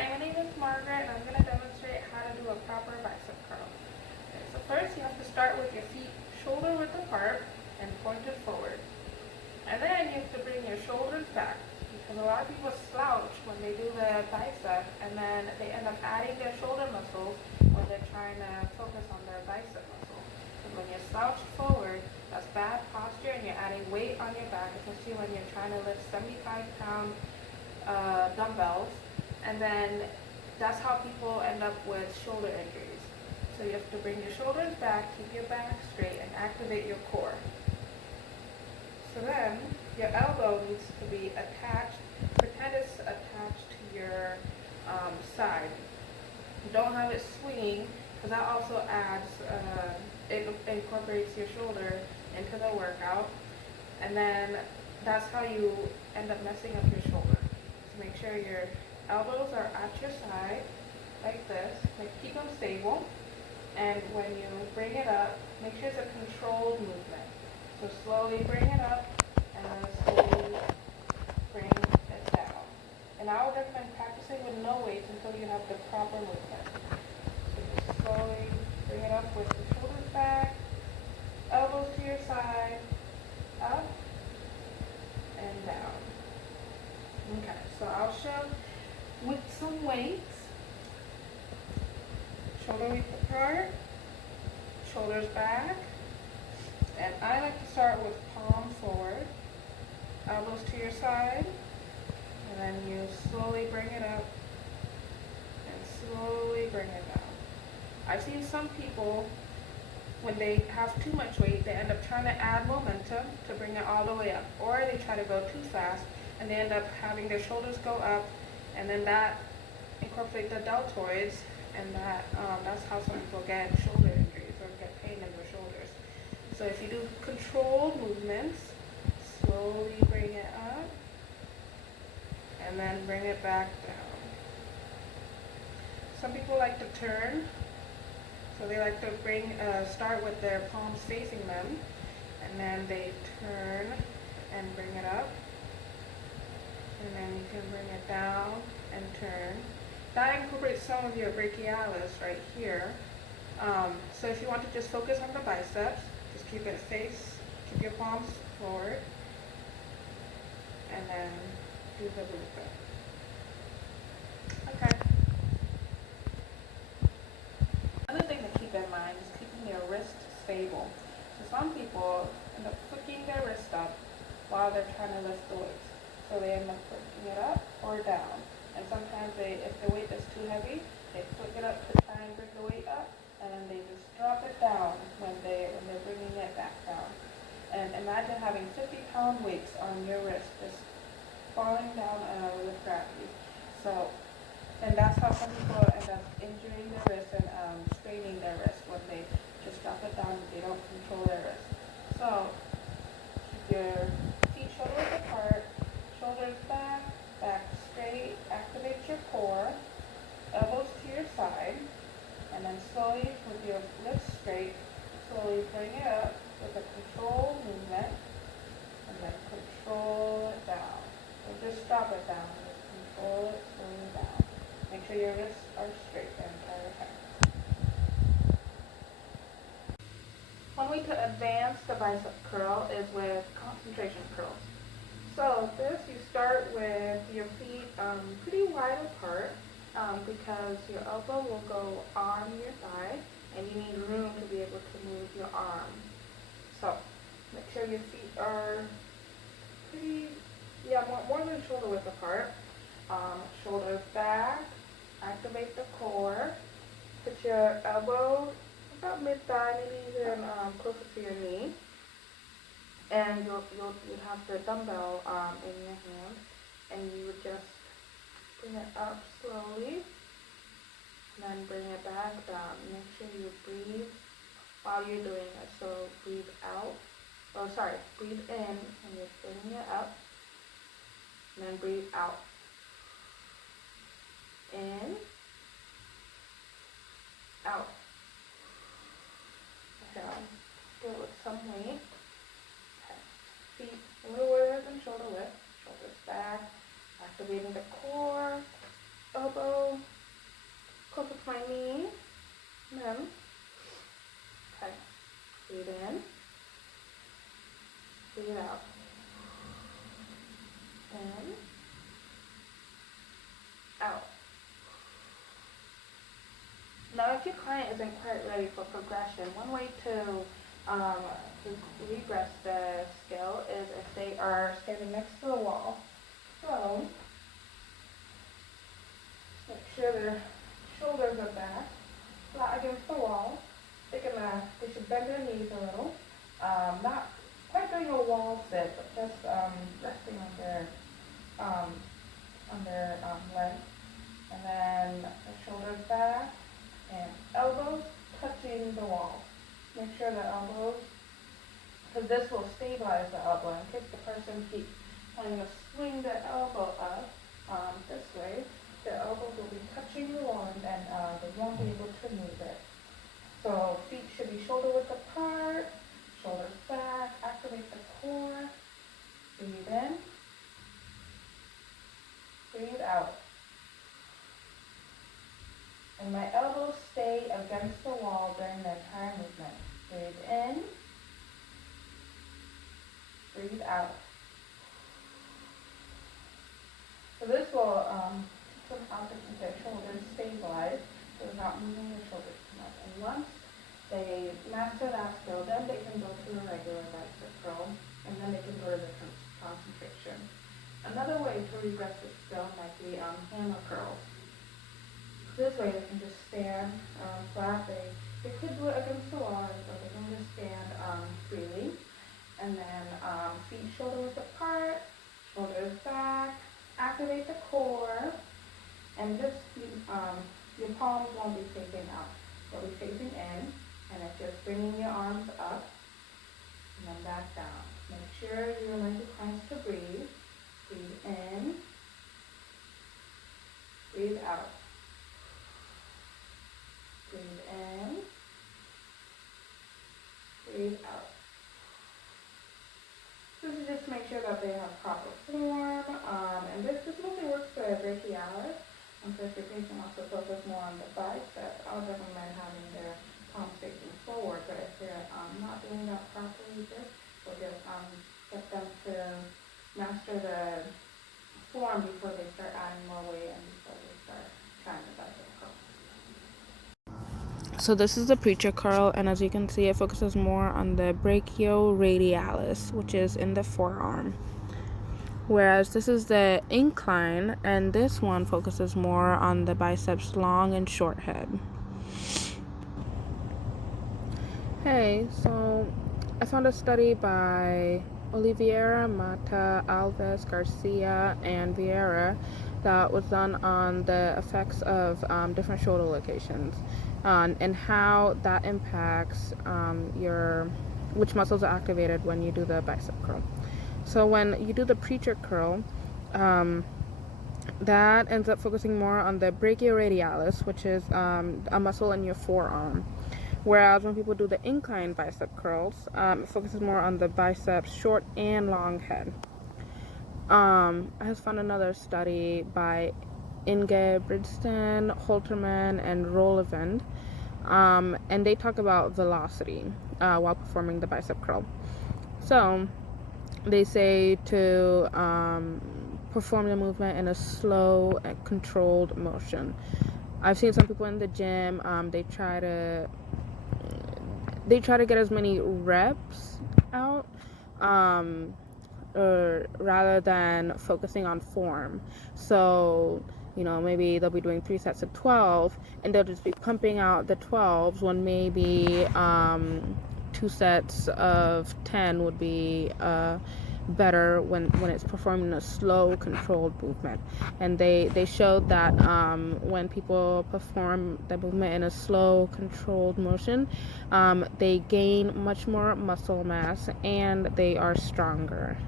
Hi, my name is Margaret, and I'm going to demonstrate how to do a proper bicep curl. Okay, so first you have to start with your feet shoulder width apart and pointed forward. And then you have to bring your shoulders back, because a lot of people slouch when they do the bicep, and then they end up adding their shoulder muscles when they're trying to focus on their bicep muscle. So when you're slouched forward, that's bad posture, and you're adding weight on your back, especially when you're trying to lift 75-pound dumbbells. And then that's how people end up with shoulder injuries. So you have to bring your shoulders back, keep your back straight, and activate your core. So then your elbow needs to be attached, pretend it's attached to your side. Don't have it swinging, because that also adds, it incorporates your shoulder into the workout. And then that's how you end up messing up your shoulder. So make sure your elbows are at your side, like this. Keep them stable. And when you bring it up, make sure it's a controlled movement. So slowly bring it up, and then slowly bring it down. And I would recommend practicing with no weights until you have the proper movement. So just slowly bring it up with the shoulders back, elbows to your side, up, and down. Okay, so I'll show with some weights. Shoulder width apart, shoulders back, and I like to start with palm forward, elbows to your side, and then you slowly bring it up and slowly bring it down. I've seen some people, when they have too much weight, they end up trying to add momentum to bring it all the way up, or they try to go too fast and they end up having their shoulders go up, and then that incorporates the deltoids, and that's how some people get shoulder injuries or get pain in their shoulders. So if you do controlled movements, slowly bring it up and then bring it back down. Some people like to turn, so they like to start with their palms facing them, and then they turn and bring it up. And then you can bring it down and turn. That incorporates some of your brachialis right here. So if you want to just focus on the biceps, just keep your palms forward, and then do the movement. Okay. Another thing to keep in mind is keeping your wrist stable. So some people end up flicking their wrist up while they're trying to lift the weights. So they end up flicking it up or down. And sometimes if the weight is too heavy, they flick it up to try and bring the weight up, and then they just drop it down when they're bringing it back down. And imagine having 50-pound weights on your wrist just falling down with gravity. So, and that's how some people end up injuring their wrist and straining their wrist when they just drop it down and they don't control their wrist. So keep your feet shoulder width apart, shoulders back, back straight, activate your core, elbows to your side, and then slowly with your lips straight, slowly bring it up with a controlled movement, and then control it down. So just drop it down, just control it slowly down. Make sure your wrists are straight the entire time. One way to advance the bicep curl is with concentration curls. So this, you start with your feet pretty wide apart because your elbow will go on your thigh, and you need room to be able to move your arm. So make sure your feet are more than shoulder width apart. Shoulders back, activate the core, put your elbow about mid-thigh, maybe even closer to your knee. And you'll have the dumbbell in your hand, and you would just bring it up slowly, and then bring it back down. Make sure you breathe while you're doing it. So breathe in, and you're bringing it up, and then breathe out. In, out. Down. Do it with some weight. Feet a little wider than shoulder width, shoulders back, activating the core, elbow close to my knee. And then, okay, breathe in, breathe out. In, out. Now, if your client isn't quite ready for progression, one way to regress the skill is if they are standing next to the wall. So, make sure their shoulders are back, flat against the wall. They should bend their knees a little, not quite doing a wall sit, but just resting on their leg, and then the shoulders back and elbows touching the wall. Make sure the elbows, because this will stabilize the elbow. In case the person keeps trying to swing the elbow up this way, the elbows will be touching the wall and they won't be able to move it. So feet should be shoulder width apart, shoulders back, activate the core, breathe in, breathe out. And my elbows stay against the wall during the entire movement. Breathe in, breathe out. So this will somehow keep their shoulders stabilized, so they're not moving their shoulders too much. And once they master that skill, then they can go to a regular bicep curl, and then they can go to the concentration. Another way to regress this skill might be hammer curls. This way they can just stand flat. They could do it against the wall, or they can just stand freely. And then feet shoulder width apart, shoulders back, activate the core, and just your palms won't be facing out. They'll be facing in, and it's just bringing your arms up and then back down. Make sure you remind your clients to breathe. Breathe in, breathe out. Breathe in, breathe out. This is just to make sure that they have proper form, and this mostly works for brachialis. So if your patient wants to focus more on the biceps, I would recommend having their palms facing forward. But if they're not doing that properly, this will just get them to master the form before they start adding more weight and before they start trying the bicep curl. So this is the preacher curl, and as you can see, it focuses more on the brachioradialis, which is in the forearm. Whereas this is the incline, and this one focuses more on the biceps long and short head. Hey, so I found a study by Oliveira, Mata, Alves, Garcia, and Vieira that was done on the effects of different shoulder locations and how that impacts which muscles are activated when you do the bicep curl. So when you do the preacher curl, that ends up focusing more on the brachioradialis, which is a muscle in your forearm. Whereas when people do the incline bicep curls, it focuses more on the biceps short and long head. I just found another study by Ingebrigtsen, Holterman, and Rollevend, and they talk about velocity while performing the bicep curl. So they say to perform the movement in a slow and controlled motion. I've seen some people in the gym, they try to get as many reps out rather than focusing on form. So maybe they'll be doing 3 sets of 12, and they'll just be pumping out the 12s when maybe 2 sets of 10 would be better when it's performed in a slow, controlled movement. And they showed that when people perform the movement in a slow, controlled motion, they gain much more muscle mass and they are stronger.